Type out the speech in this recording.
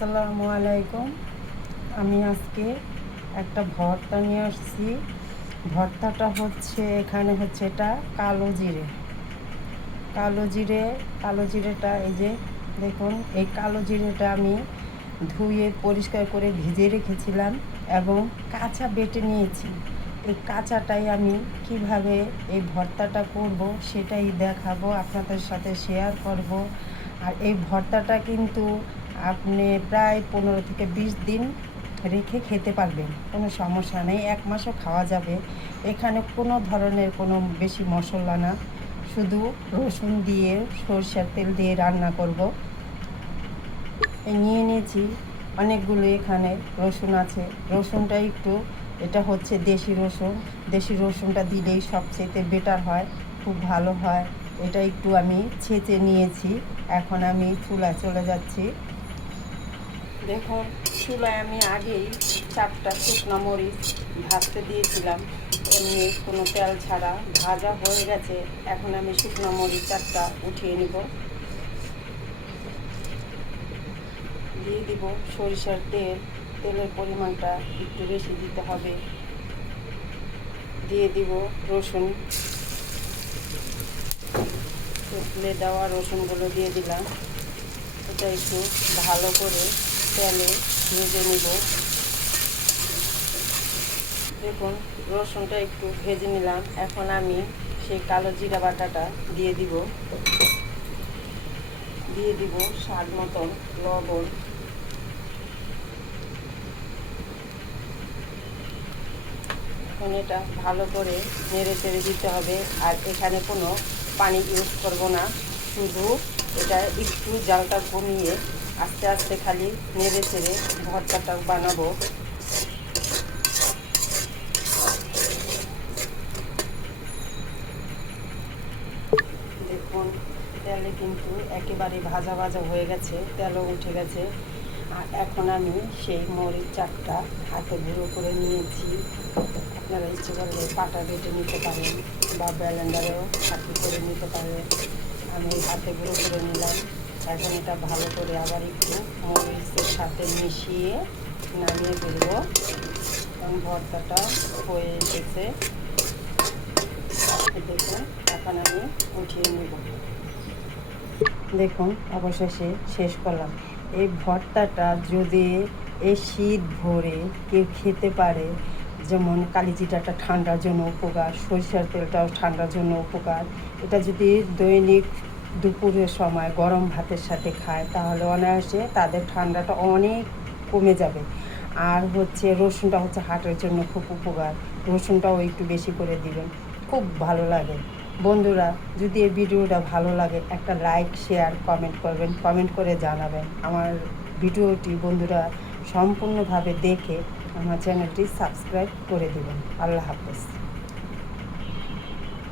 আসসালামু আলাইকুম। আমি আজকে একটা ভর্তা নিয়ে আসছি। ভর্তাটা হচ্ছে, এখানে হচ্ছে এটা কালো জিরে। কালো জিরে, কালো জিরেটা এই যে দেখুন, এই কালো জিরেটা আমি ধুয়ে পরিষ্কার করে ভিজিয়ে রেখেছিলাম এবং কাঁচা বেটে নিয়েছি। এই কাঁচাটাই আমি কীভাবে এই ভর্তাটা করব সেটাই দেখাবো, আপনাদের সাথে শেয়ার করব। আর এই ভর্তাটা কিন্তু আপনি প্রায় পনেরো থেকে বিশ দিন রেখে খেতে পারবেন। কোনো সমস্যা নেই, এক মাসও খাওয়া যাবে। এখানে কোনো ধরনের কোনো বেশি মশলা না। শুধু রসুন দিয়ে সরষের তেল দিয়ে রান্না করব। নিয়ে নিয়েছি অনেকগুলো এখানে রসুন আছে। রসুনটা একটু, এটা হচ্ছে দেশি রসুন। দেশি রসুনটা দিলেই সবচেয়ে বেটার হয়, খুব ভালো হয়। এটা একটু আমি ছেঁচে নিয়েছি। এখন আমি চুলায় চলে যাচ্ছি। দেখুন, চুলায় আমি আগেই চারটা শুকনো মরিচ ভাজতে দিয়েছিলাম। এমনি কোনো তেল ছাড়া ভাজা হয়ে গেছে। এখন আমি শুকনো মরিচ চারটা উঠিয়ে নিব। দিয়ে দিব সরিষার তেল। তেলের পরিমাণটা একটু বেশি দিতে হবে। দিয়ে দিব রসুন। তেলে দেওয়া রসুনগুলো দিয়ে দিলাম। এটা একটু ভালো করে তেলে ভেজে নিব। দেখুন, রসুনটা একটু ভেজে নিলাম। এখন আমি সেই কালো জিরা বাটাটা দিয়ে দিব। দিয়ে দিব স্বাদ মতন লবণ। এখন এটা ভালো করে নেড়ে চেড়ে দিতে হবে। আর এখানে কোনো পানি ইউজ করব না। শুধু এটা একটু জালটা কমিয়ে আস্তে আস্তে খালি নেড়ে চেড়ে ভর্তাটা বানাবো। দেখুন, তেলে কিন্তু একেবারে ভাজা ভাজা হয়ে গেছে, তেলও উঠে গেছে। আর এখন আমি সেই মরিচ চারটা হাতে গুঁড়ো করে নিয়েছি। আপনারা ইচ্ছে করলে পাটা বেটে নিতে পারেন বা ব্যালেন্ডারেও হাতে করে নিতে পারেন। আমি হাতে গুঁড়ো করে নিলাম। এখন এটা ভালো করে আবার একটু মরিচের সাথে মিশিয়ে নামিয়ে ফেলব। কারণ ভর্তাটা হয়ে এসেছে। দেখুন, এখন আমি উঠিয়ে নেব। দেখুন, অবশেষে শেষ করলাম। এই ভর্তাটা যদি এই শীত ভরে কেউ খেতে পারে, যেমন কালিজিটাটা ঠান্ডার জন্য উপকার, সরিষার তেলটাও ঠান্ডার জন্য উপকার, এটা যদি দৈনিক দুপুরের সময় গরম ভাতের সাথে খায়, তাহলে অনায়াসে তাদের ঠান্ডাটা অনেক কমে যাবে। আর হচ্ছে রসুনটা হচ্ছে হার্টের জন্য খুব উপকার, রসুনটাও একটু বেশি করে দিবেন, খুব ভালো লাগে। বন্ধুরা, যদি এই ভিডিওটা ভালো লাগে, একটা লাইক, শেয়ার, কমেন্ট করবেন, কমেন্ট করে জানাবেন। আমার ভিডিওটি বন্ধুরা সম্পূর্ণভাবে দেখে আমার চ্যানেলটি সাবস্ক্রাইব করে দেবেন। আল্লাহ হাফেজ।